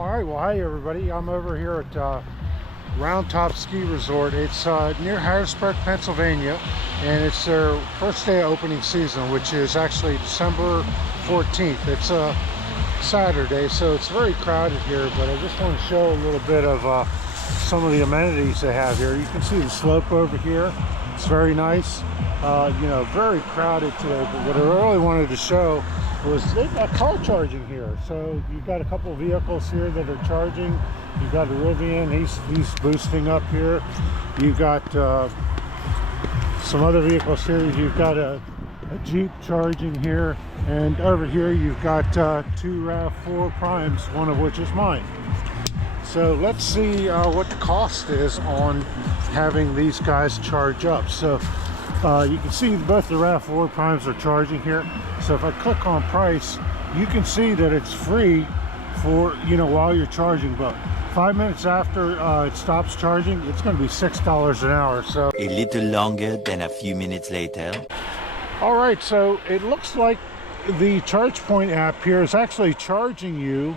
All right, well, hi everybody. I'm over here at Roundtop Ski Resort. It's near Harrisburg, Pennsylvania, and it's their first day of opening season, which is actually December 14th. It's a Saturday, so it's very crowded here, but I just want to show a little bit of some of the amenities they have here. You can see the slope over here. It's very nice. You know, very crowded today, but what I really wanted to show was they've got car charging here. So you've got a couple of vehicles here that are charging. You've got a Rivian, he's boosting up here. You've got some other vehicles here. You've got a Jeep charging here, and over here you've got two RAV4 Primes, one of which is mine. So let's see what the cost is on having these guys charge up. So you can see both the RAV4 Primes are charging here. So if I click on price, you can see that it's free for, you know, while you're charging. But 5 minutes after it stops charging, it's going to be $6 an hour. So a little longer than a few minutes later. All right, so it looks like the ChargePoint app here is actually charging you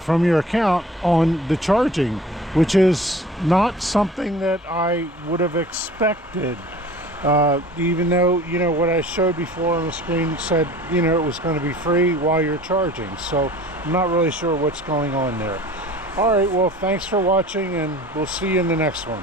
from your account on the charging, which is not something that I would have expected. Even though, you know, what I showed before on the screen said, you know, it was going to be free while you're charging. So I'm not really sure what's going on there. All right, well, thanks for watching, and we'll see you in the next one.